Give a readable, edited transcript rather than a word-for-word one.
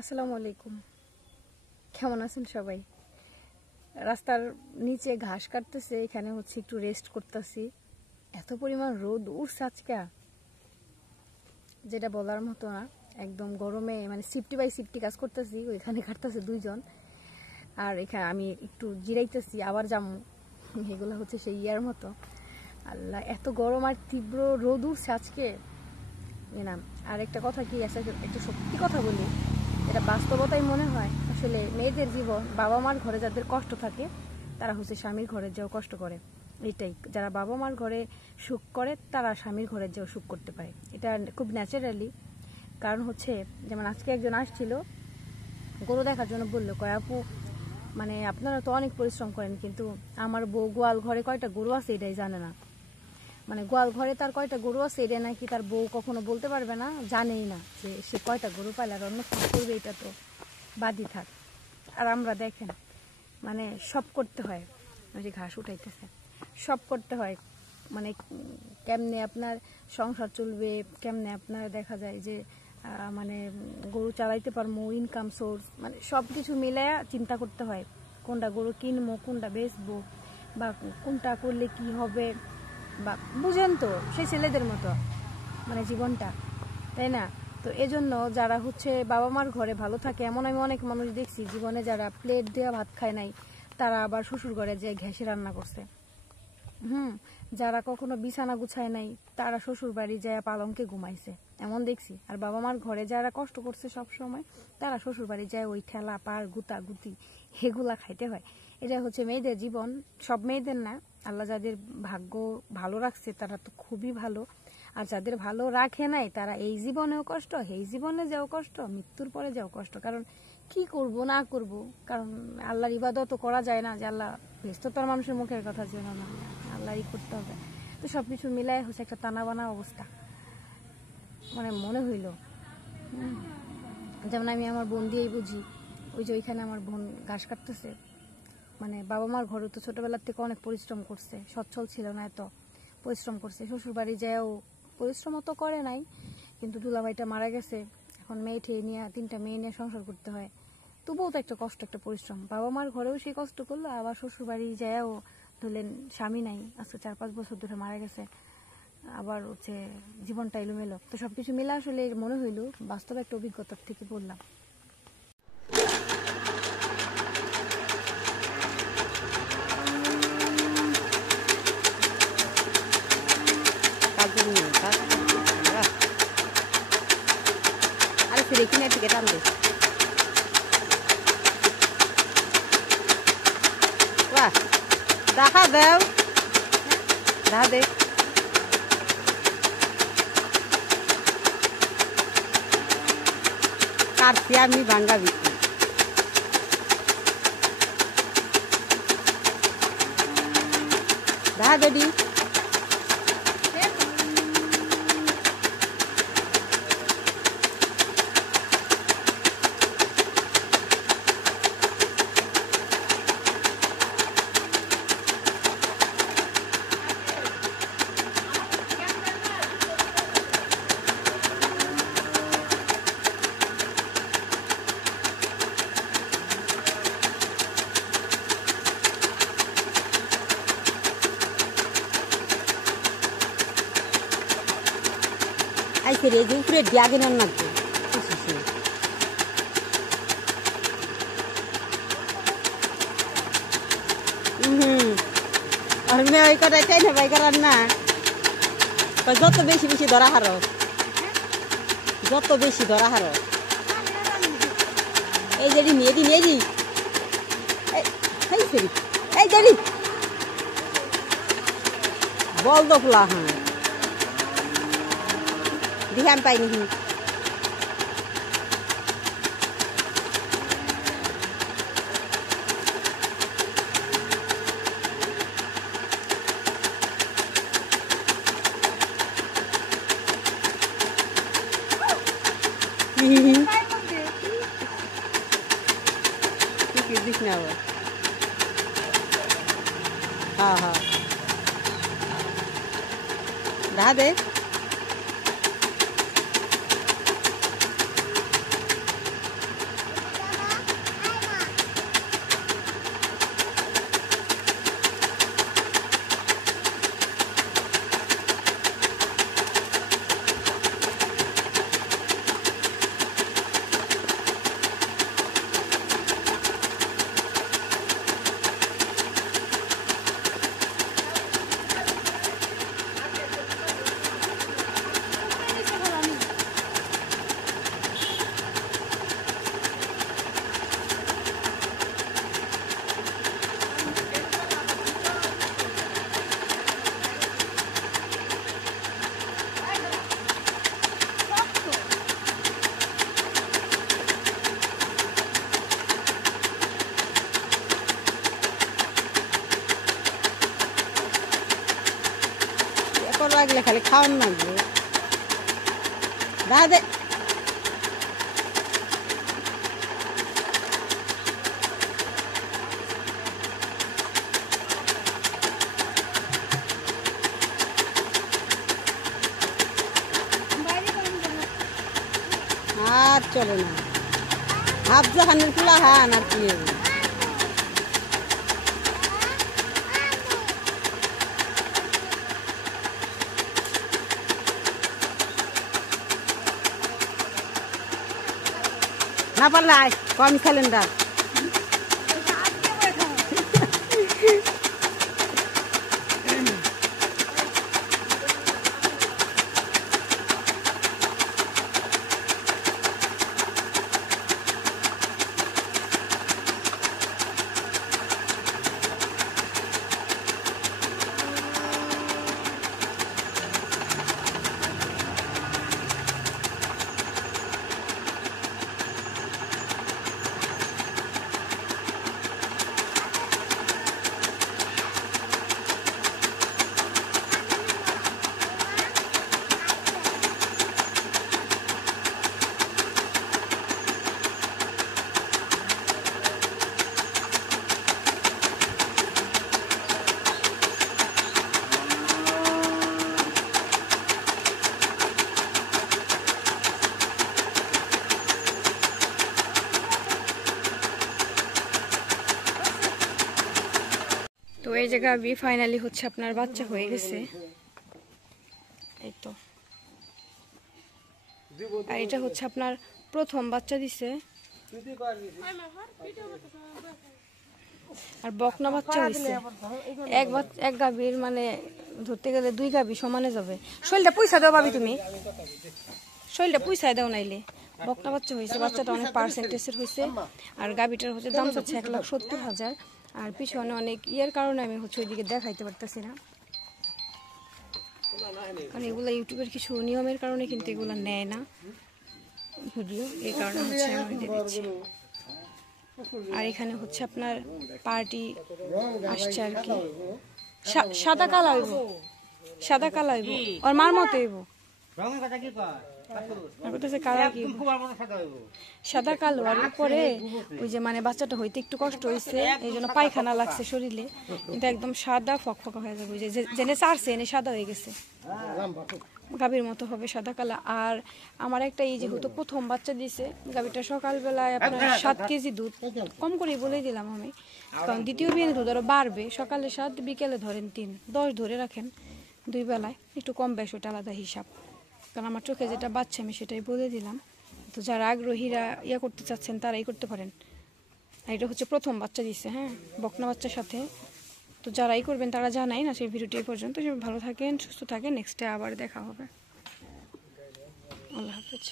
আসসালামু আলাইকুম। কেমন আছেন সবাই? রাস্তার নিচে ঘাস কাটতেছে, এখানে হচ্ছে একটু রেস্ট করতেছি। এত পরিমাণ রোদ উঠছে আজকে, যেটা বলার মতো না। একদম গরমে মানে সিফটি বাই সিফটি কাজ করতেছি, ওইখানে কাটতেছে দুইজন, আর এখানে আমি একটু জিরাইতেছি, আবার যাবো। এগুলো হচ্ছে সেই ইয়ার মতো। আল্লাহ, এত গরম আর তীব্র রোদ উঠছে আজকে না। আর একটা কথা কি, একটা সত্যি কথা বলি, এটা বাস্তবতাই মনে হয়। আসলে মেয়েদের জীবন, বাবা মার ঘরে যাদের কষ্ট থাকে তারা হচ্ছে স্বামীর ঘরে যেও কষ্ট করে। এটাই, যারা বাবা মার ঘরে সুখ করে তারা স্বামীর ঘরে যেও সুখ করতে পারে। এটা খুব ন্যাচারালি। কারণ হচ্ছে, যেমন আজকে একজন আসছিল গরু দেখার জন্য, বললো কয় আপু, মানে আপনারা তো অনেক পরিশ্রম করেন, কিন্তু আমার বউ গোয়াল ঘরে কয়টা গরু আছে এটাই জানে না। মানে গোয়াল ঘরে তার কয়টা গরু আছে এটা নাকি তার বউ কখনো বলতে পারবে না, জানেই না যে সে কয়টা গরু পালে, আর অন্য কিছু করবে এটা তো বাদই থাক। আর আমরা দেখেন, মানে সব করতে হয়, ওই যে ঘাস উঠাইতেছে, সব করতে হয়। মানে কেমনে আপনার সংসার চলবে, কেমনে আপনার দেখা যায় যে মানে গরু চালাইতে পারবো, ইনকাম সোর্স, মানে সব কিছু মিলায়া চিন্তা করতে হয়। কোনটা গরু কিনবো, কোনটা বেচবো, বা কোনটা করলে কি হবে, বা বুঝেন তো, সেই ছেলেদের মতো মানে জীবনটা, তাই না? তো এজন্য যারা হচ্ছে বাবা মার ঘরে ভালো থাকে, এমন আমি অনেক মানুষ দেখছি জীবনে যারা প্লেট দিয়ে ভাত খায় নাই, তারা আবার শ্বশুর ঘরে যে ঘ্যাসে রান্না করছে। যারা কখনো বিছানা গুছায় নাই, তারা শ্বশুর বাড়ি যায় পালঙ্কে ঘুমাইছে, এমন দেখছি। আর বাবা মার ঘরে যারা কষ্ট করছে সব সময়, তারা শ্বশুর বাড়ি যায় ওই ঠেলা পার গুতা গুতি এগুলা খাইতে হয়। এটা হচ্ছে মেয়েদের জীবন। সব মেয়েদের না, আল্লাহ যাদের ভাগ্য ভালো রাখছে তারা তো খুবই ভালো। আর যাদের ভালো রাখে নাই, তারা এই জীবনেও কষ্ট, এই জীবনে যাও কষ্ট, মৃত্যুর পরে যাও কষ্ট। কারণ কি করব না করব, কারণ আল্লাহর ইবাদত করা যায় না, যে আল্লাহ ব্যস্ত তার মানুষের মুখের কথা যেন না, আল্লাহরই করতে হবে। তো সব কিছু মিলায় হচ্ছে একটা টানাবানা অবস্থা মানে মনে হইল। যেমন আমি আমার বোন দিয়েই বুঝি, ওই যে ওইখানে আমার বোন ঘাস কাটতেছে, মানে বাবা মার ঘরে তো ছোটবেলার থেকে অনেক পরিশ্রম করছে, সচ্ছল ছিল না, এত পরিশ্রম করছে। শ্বশুর বাড়ি যায়ও পরিশ্রম তো করে নাই, কিন্তু দুলাভাইটা মারা গেছে, এখন মেয়ে ঠেয়ে নিয়ে, 3টা মেয়ে নিয়ে সংসার করতে হয়। তবুও তো একটা কষ্ট, একটা পরিশ্রম। বাবা মার ঘরেও সেই কষ্ট করলো, আবার শ্বশুর বাড়ি যায়ও ধরলেন স্বামী নাই, আজকে 4-5 বছর ধরে মারা গেছে, আবার হচ্ছে জীবনটা এলোমেলো। তো সবকিছু মিলে আসলে মনে হইল, বাস্তব একটা অভিজ্ঞতার থেকে বললাম। Kiné tiga tambe. Wah, dah ada. Dah ada. Karsia mi bangga bikin. Dah ada di. Ay seria je upre diage nan nagbe আর মানে ওই কথা চাই না ভাই করার না, যত বেশি বেশি ধরা হারো, যত বেশি ধরা হারো। এই যে নিয়ে দি এই সেরি এই যে বল দফলা। হ্যাঁ দিহান পাইনি দিস না। হ্যাঁ হ্যাঁ দেখা দে। এগুলো খালি খাওয়ান না যে দাদা আর চলে না হাফ জাহানের ফুলা হান আর কি না পারলে কম ক্যালেন্ডার তো এই যে গাভী ফাইনালি হচ্ছে আপনার বাচ্চা হয়ে গেছে, এই তো। আর এটা হচ্ছে আপনার প্রথম বাচ্চা দিছে, আর বকনা বাচ্চা হয়েছে। এক গাভীর মানে ধরতে গেলে দুই গাভী সমানে যাবে। শরীরটা পয়সা দাও ভাবি, তুমি শরীরটা পয়সা দাও নাইলে। বকনা বাচ্চা হয়েছে, বাচ্চাটা অনেক পার্সেন্টেজের হয়েছে। আর গাভীটার হচ্ছে দাম চাচ্ছে 1,70,000। আর পিছনে অনেক ইয়ের কারণে আমি হচ্ছে ওইদিকে দেখাইতে পারতেছি না, কারণ এগুলো ইউটিউবের কিছু নিয়মের কারণে কিন্তু এগুলো নেয় না ভিডিও, এই কারণে হচ্ছে আমি দিয়ে দিচ্ছি। আর এখানে হচ্ছে আপনার পার্টি আসছে আর কি। সাদা কালো হইব, সাদা কালো হইব, আর মার মতো হইব। সাদা কালো, আর উপরে ওই যে মানে বাচ্চাটা হইতে একটু কষ্ট হয়েছে, এই জন্য পায়খানা লাগছে শরীরে, কিন্তু একদম সাদা ফকফকা হয়ে যাবে। জেনে চারছে এনে সাদা হয়ে গেছে, গাভীর মতো হবে সাদা কালা। আর আমার একটা এই যেহেতু প্রথম বাচ্চা দিছে, গাভীটা সকালবেলায় আপনার 7 কেজি দুধ, কম করে বলে দিলাম আমি, কারণ দ্বিতীয় বিয়ে দুধ আরো বাড়বে। সকালে 7, বিকেলে ধরেন 3, 10 ধরে রাখেন, 2 বেলায় একটু কম বেশ, ওটা আলাদা হিসাব। কারণ আমার চোখে যেটা বাচ্চা আমি সেটাই বলে দিলাম। তো যারা আগ্রহীরা ইয়া করতে চাচ্ছেন তারাই করতে পারেন। আর এটা হচ্ছে প্রথম বাচ্চা দিচ্ছে, হ্যাঁ, বকনা বাচ্চার সাথে। তো যারাই করবেন তারা জানাই না। সেই ভিডিওটি পর্যন্ত ভালো থাকেন, সুস্থ থাকেন, নেক্সটে আবার দেখা হবে। আল্লাহ হাফেজ।